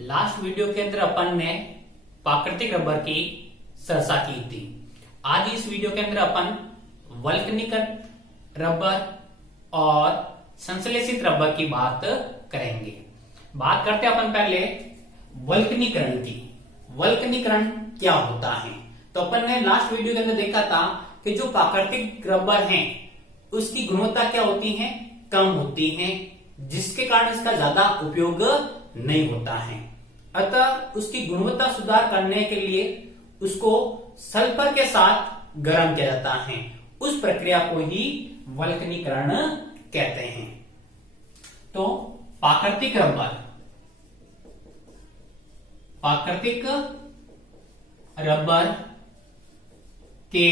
Last video के अंदर अपन ने प्राकृतिक रबर की चर्चा की थी। आज इस वीडियो के अंदर अपन वल्कनिक रबर और संश्लेषित रबर की बात करेंगे। बात करते हैं अपन पहले वल्कनीकरण की। वल्कनीकरण क्या होता है? तो अपन ने लास्ट वीडियो के अंदर देखा था कि जो प्राकृतिक रबर है उसकी गुणवत्ता क्या होती है, कम होती है, जिसके कारण इसका ज्यादा उपयोग नहीं होता है। अतः उसकी गुणवत्ता सुधार करने के लिए उसको सल्फर के साथ गर्म किया जाता है। उस प्रक्रिया को ही वल्कनीकरण कहते हैं। तो प्राकृतिक रबर के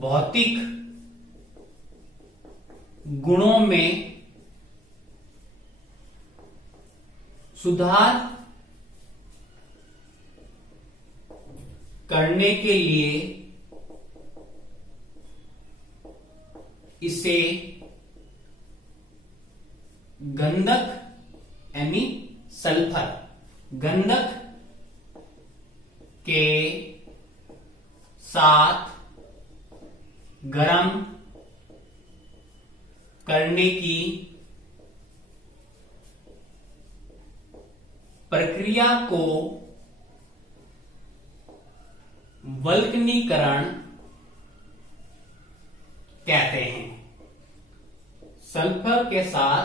भौतिक गुणों में सुधार करने के लिए इसे गंधक यानी सल्फर गंधक के साथ गर्म करने की प्रक्रिया को वल्कनीकरण कहते हैं। सल्फर के साथ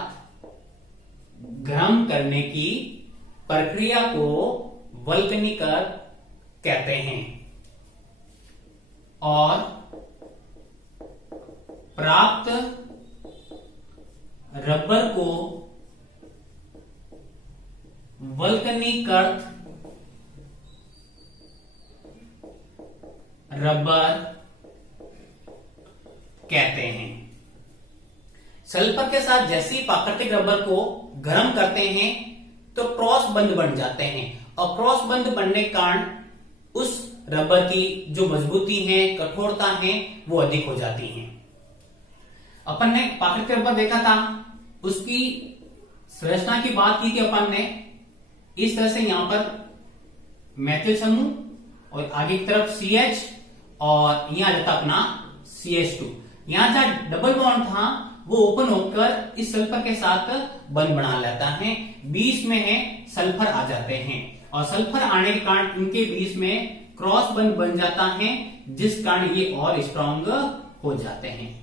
गर्म करने की प्रक्रिया को वल्कनीकरण कहते हैं और प्राप्त रबर को वल्कनीकृत रबर कहते हैं। सल्फर के साथ जैसे ही प्राकृतिक रबर को गर्म करते हैं तो क्रॉस बंध बन जाते हैं और क्रॉस बंध बनने के कारण उस रबर की जो मजबूती है, कठोरता है, वो अधिक हो जाती है। अपन ने प्राकृतिक रबर देखा था, उसकी संरचना की बात की थी अपन ने। इस तरह से यहां पर मैथिल समूह और आगे की तरफ CH और यहां आ जाता अपना CH2। यहां जहां डबल बॉन्ड था वो ओपन होकर इस सल्फर के साथ बंध बना लेता है। बीच में है सल्फर आ जाते हैं और सल्फर आने के कारण इनके बीच में क्रॉस बंध बन जाता है, जिस कारण ये और स्ट्रांग हो जाते हैं।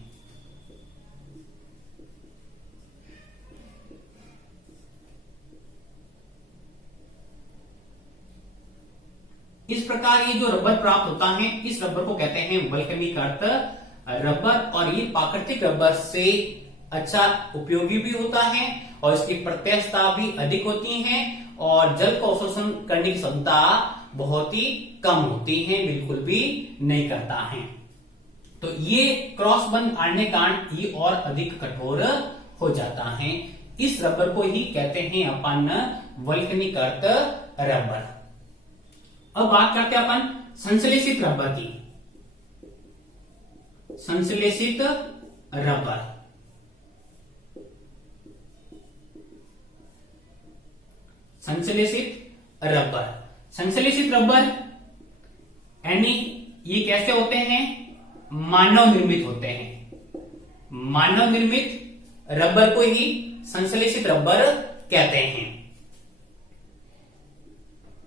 इस प्रकार ये जो रबर प्राप्त होता है, इस रबर को कहते हैं वल्कनीकृत रबर और ये प्राकृतिक रबर से अच्छा उपयोगी भी होता है और इसकी प्रत्यक्षता भी अधिक होती है और जल को अवशोषण करने की क्षमता बहुत ही कम होती है, बिल्कुल भी नहीं करता है। तो ये क्रॉस बंध आने के कारण ये और अधिक कठोर हो जाता है। इस रबर को ही कहते हैं अपन वल्कनीकृत रबर। अब बात करते हैं अपन संश्लेषित रबर की। संश्लेषित रबर संश्लेषित रबर यानी ये कैसे होते हैं? मानव निर्मित होते हैं। मानव निर्मित रबर को ही संश्लेषित रबर कहते हैं।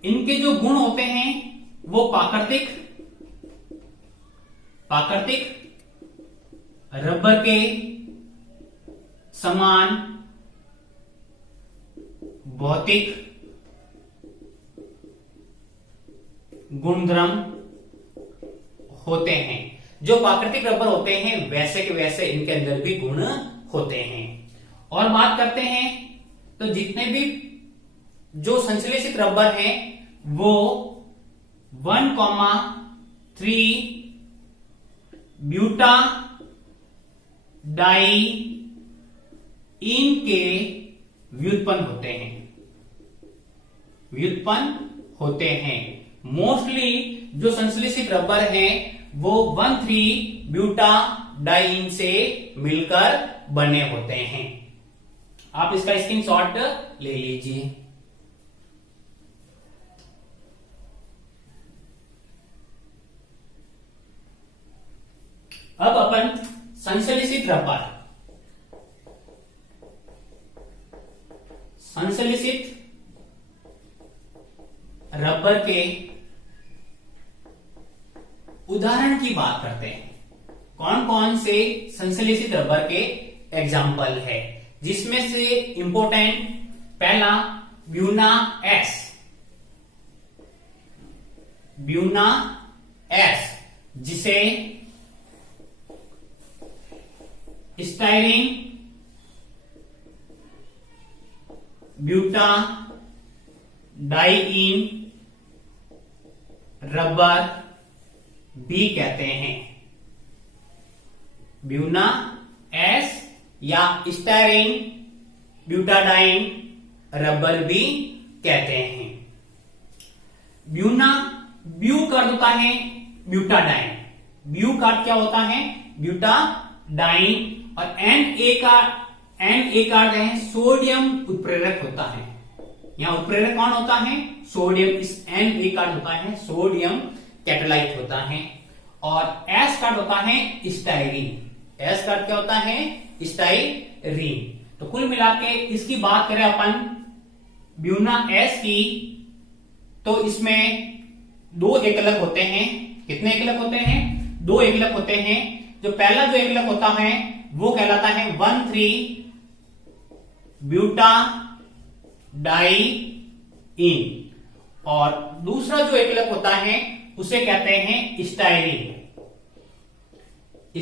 इनके जो गुण होते हैं वो प्राकृतिक रबर के समान भौतिक गुणधर्म होते हैं। जो प्राकृतिक रबर होते हैं वैसे के वैसे इनके अंदर भी गुण होते हैं। और बात करते हैं तो जितने भी जो संश्लेषित रबर है वो 1,3 ब्यूटा डाई इन के व्युत्पन्न होते हैं। मोस्टली जो संश्लेषित रबर है वो 1,3 ब्यूटा डाइन से मिलकर बने होते हैं। आप इसका स्क्रीनशॉट ले लीजिए। अब अपन संश्लेषित रबर के उदाहरण की बात करते हैं। कौन कौन से संश्लेषित रबर के एग्जाम्पल है, जिसमें से इंपोर्टेंट पहला ब्यूना एस, जिसे स्टाइरिन, ब्यूटाडाइईन रबर भी कहते हैं। ब्यूना एस या स्टाइरिन ब्यूटाडाइन रबर भी कहते हैं। ब्यू का अर्थ होता है ब्यूटाडाइन, ब्यू का अर्थ क्या होता है ब्यूटाडाइन, और एन ए का अर्थ है सोडियम उत्प्रेरक होता है। यहां उत्प्रेरक कौन होता है सोडियम, इस एन ए का अर्थ होता है सोडियम कैटालाइट होता है। और एस का अर्थ होता है स्टाइरीन, एस का अर्थ क्या होता है स्टाइरीन। तो कुल मिला के इसकी बात करें अपन ब्यूना एस की, तो इसमें दो एकलक होते हैं। कितने एकलक होते हैं? दो एकलक होते हैं। जो पहला जो एकलक होता है वो कहलाता है 1,3 ब्यूटाडाइईन, और दूसरा जो एकलक होता है उसे कहते हैं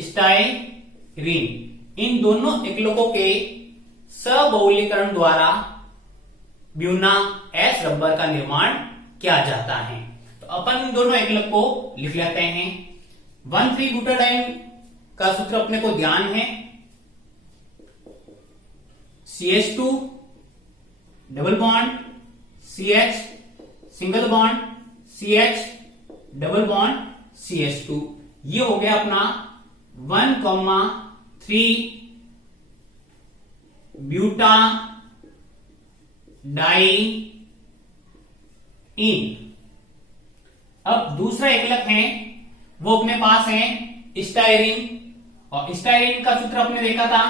स्टाइरीन। इन दोनों एकलकों के सबहुलीकरण द्वारा ब्यूना एस रबर का निर्माण किया जाता है। तो अपन इन दोनों एकलक को लिख लेते हैं। 1,3 ब्यूटाडाइन का सूत्र अपने को ध्यान है, CH2 double bond CH single bond CH double bond CH2। ये हो गया अपना 1,3 ब्यूटाडाइईन। अब दूसरा एकलक है वो अपने पास है स्टाइरीन, और स्टाइरीन का सूत्र आपने देखा था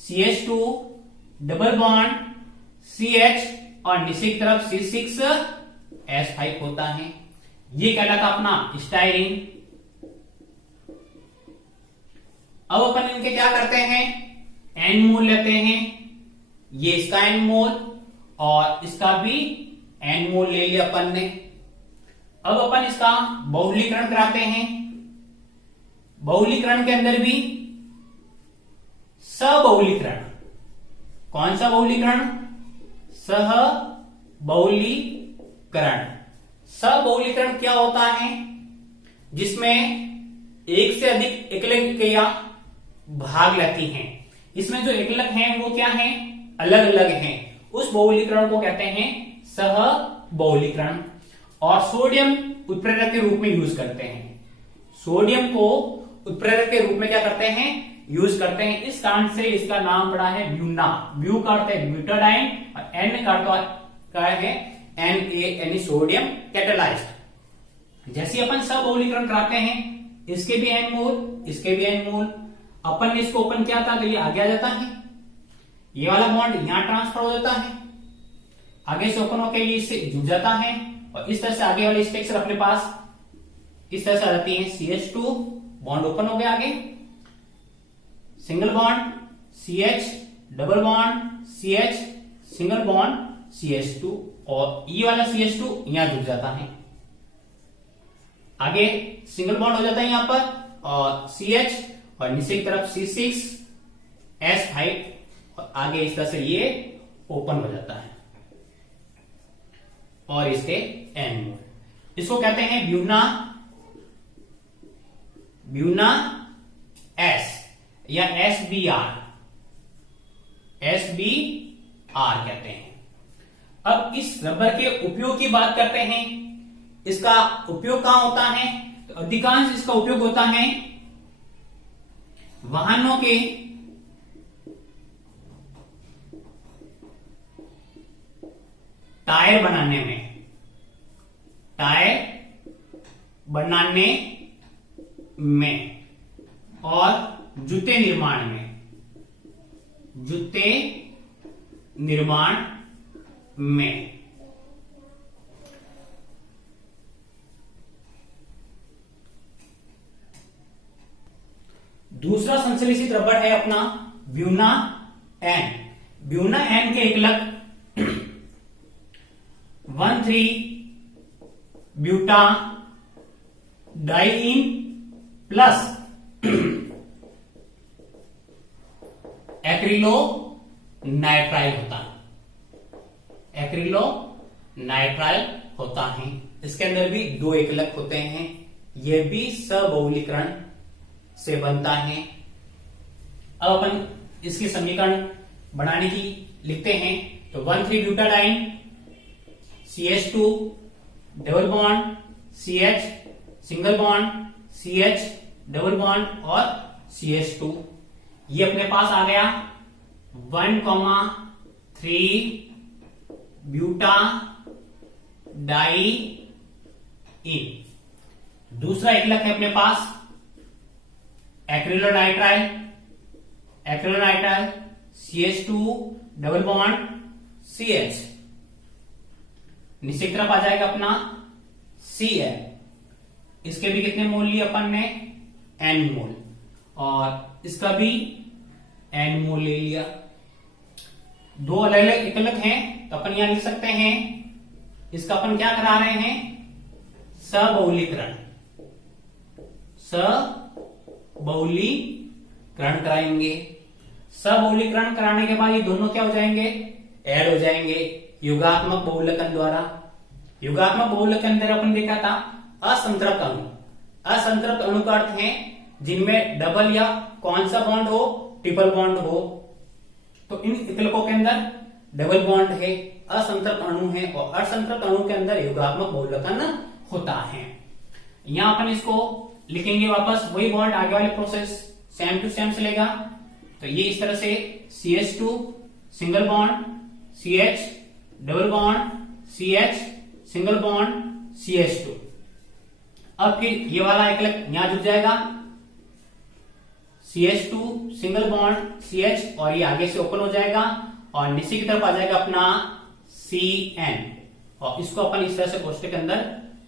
CH2 डबल बॉन्ड CH और नीचे की तरफ C6H5 होता है। ये कहलाता अपना स्टाइरीन। अब अपन इनके क्या करते हैं एन मोल लेते हैं। ये इसका एन मोल और इसका भी एन मोल ले लिया अपन ने। अब अपन इसका बहुलीकरण कराते हैं। बहुलीकरण के अंदर भी सबहुलीकरण, कौन सा बहुलीकरण? सहबहुलीकरण। सबहुलीकरण क्या होता है? जिसमें एक से अधिक एकलकियां भाग लेती हैं। इसमें जो एकलक हैं वो क्या हैं? अलग अलग हैं। उस बहुलीकरण को कहते हैं सहबहुलीकरण। और सोडियम उत्प्रेरक के रूप में यूज करते हैं। सोडियम को उत्प्रेरक के रूप में क्या करते हैं? यूज करते हैं। इस कारण से इसका नाम पड़ा है ब्यूना। ब्यू का अर्थ है ब्यूटाडाइन और एन का अर्थ है Na सोडियम कैटालाइज्ड। जैसे अपन सब बहुलीकरण कराते हैं, इसके भी एन मोल, इसके भी एन मोल। अपन ने इसको ओपन किया था तो ये आगे आ जाता है, ये वाला बॉन्ड यहां ट्रांसफर हो जाता है, आगे से ओपन होकर ये इससे जुड़ जाता है, और इस तरह से आगे वाली स्ट्रक्चर अपने पास इस तरह से आ जाती है। CH2 बॉन्ड ओपन हो गया, आगे single bond CH double bond CH single bond CH2, और ये वाला CH2 यहां जुड़ जाता है, आगे सिंगल बॉन्ड हो जाता है यहां पर, और CH और नीचे की तरफ C6H5, और आगे इस तरह से ये ओपन हो जाता है, और इसके एन मोल। इसको कहते हैं ब्यूना एस या SBR कहते हैं। अब इस रबर के उपयोग की बात करते हैं। इसका उपयोग कहां होता है? तो अधिकांश इसका उपयोग होता है वाहनों के टायर बनाने में, और जूते निर्माण में, जूते निर्माण में। दूसरा संश्लेषित रबर है अपना ब्यूना एन। ब्यूना एन के एकलक 1,3 buta diene plus acrylo nitrile होता है, एक्रिलो नाइट्राइल होता है। इसके अंदर भी 2 एकलक होते हैं, यह भी सबहुलीकरण से बनता है। अब अपन इसके समीकरण बनाने की लिखते हैं। तो 1,3 butadiene CH2 double bond CH single bond CH double bond और CH2, ये अपने पास आ गया 1,3 ब्यूटा डाई इन। दूसरा एकलक है अपने पास acrylonitrile, acrylonitrile CH2 double bond CH, नीचे की तरफ आ जाएगा अपना Cl। इसके भी कितने मोल लिए अपन ने, N मोल, और इसका भी N मोल ले लिया। 2 अलग अलग एकलक हैं, तो अपन यहां लिख सकते हैं, इसका अपन क्या करा रहे हैं, सबहुलीकरण, सबहुलीकरण कराएंगे। सबहुलीकरण कराने के बाद ये दोनों क्या हो जाएंगे, ऐड हो जाएंगे योगात्मक बहुलकन द्वारा। योगात्मक बहुलक के अंदर अपन देखा था असंतृप्त अणु। असंतृप्त अणु का अर्थ है जिनमें डबल या कौन सा बॉन्ड हो, ट्रिपल बॉन्ड हो। तो इन एकलकों के अंदर डबल बॉन्ड है, असंतृप्त अणु है, और असंतृप्त अणु के अंदर योगात्मक बहुलकन होता है। यहां अपन इसको लिखेंगे वापस, वही बॉन्ड आगे वाले प्रोसेस सेम टू सेम चलेगा। तो ये इस तरह से CH2 single bond CH double bond CH single bond CH2। अब फिर ये वाला एकलक यहां जुड़ जाएगा CH2 सिंगल बॉन्ड CH, और ये आगे से ओपन हो जाएगा और नीचे की तरफ आ जाएगा अपना CN, और इसको अपन इस तरह से कोष्टक के अंदर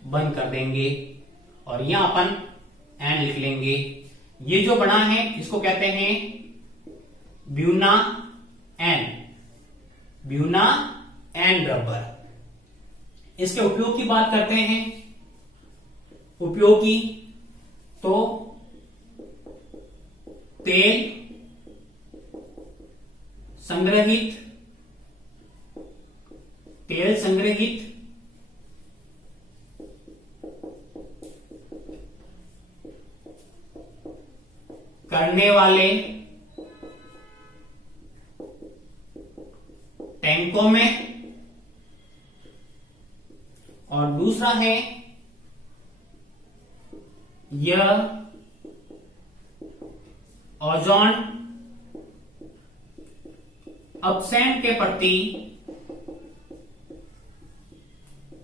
बंद कर देंगे और यहां अपन N लिख लेंगे। ये जो बना है इसको कहते हैं Buena N, Buena N rubber. इसके उपयोग की बात करते हैं, उपयोगी तो तेल संग्रहित, तेल संग्रहित करने वाले टैंकों में, और दूसरा है यह ओजोन अपसैंड के प्रति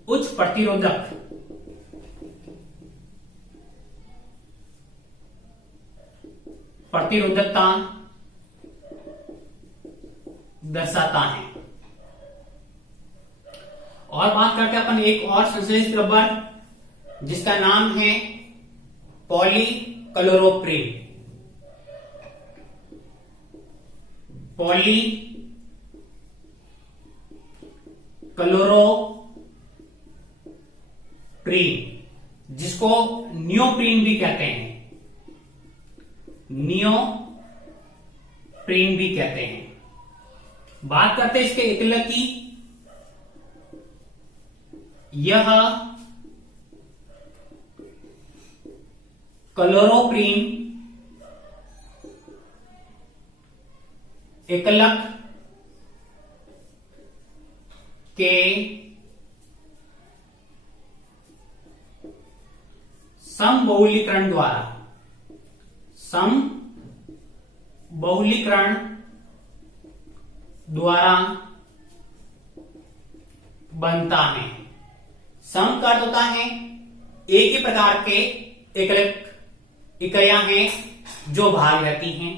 उच्च प्रतिरोधक प्रतिरोधकता दर्शाता है। और बात करते हैं अपन एक और संश्लेषित रबर जिसका नाम है पॉलीक्लोरोप्रीन। पॉलीक्लोरोप्रीन जिसको नियोप्रीन भी कहते हैं, नियोप्रीन भी कहते हैं। बात करते हैं इसके एकलक की, यह क्लोरोप्रीन एकलक के समबहुलीकरण द्वारा, समबहुलीकरण द्वारा बनता है। सम का अर्थ होता है एक ही प्रकार के एकलक इकाइयां हैं जो भाग रहती हैं।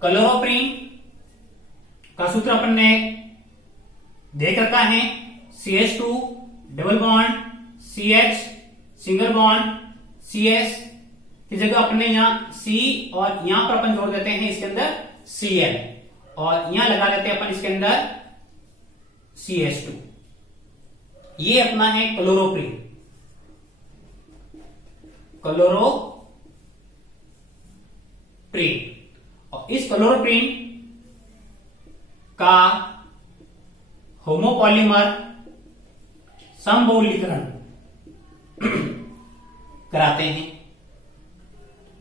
क्लोरोप्रीन का सूत्र अपन ने देख रखा है, CH2 double bond CH single bond CS की जगह अपने यहां C और यहां पर अपन जोड़ देते हैं इसके अंदर Cl और यहां लगा देते हैं अपन इसके अंदर CH2। ये अपना है क्लोरोप्रीन। और इस क्लोरोप्रीन का होमोपॉलीमर समबहुलीकरण कराते हैं।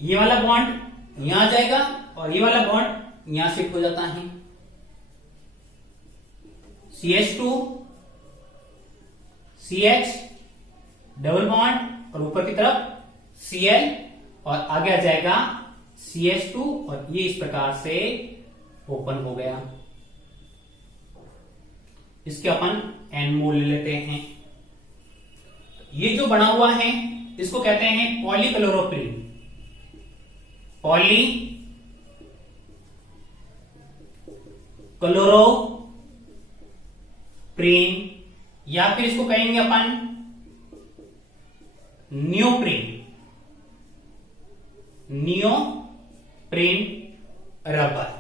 ये वाला बॉन्ड यहां आ जाएगा और ये वाला बॉन्ड यहां शिफ्ट हो जाता है। CH2 CH डबल बॉन्ड और ऊपर की तरफ Cl और आगे आ जाएगा CH2 और ये इस प्रकार से ओपन हो गया। इसके अपन N मोल ले लेते हैं। ये जो बना हुआ है इसको कहते हैं पॉलीक्लोरोप्रीन। पॉलीक्लोरोप्रीन या फिर इसको कहेंगे अपन नियोप्रीन रबर।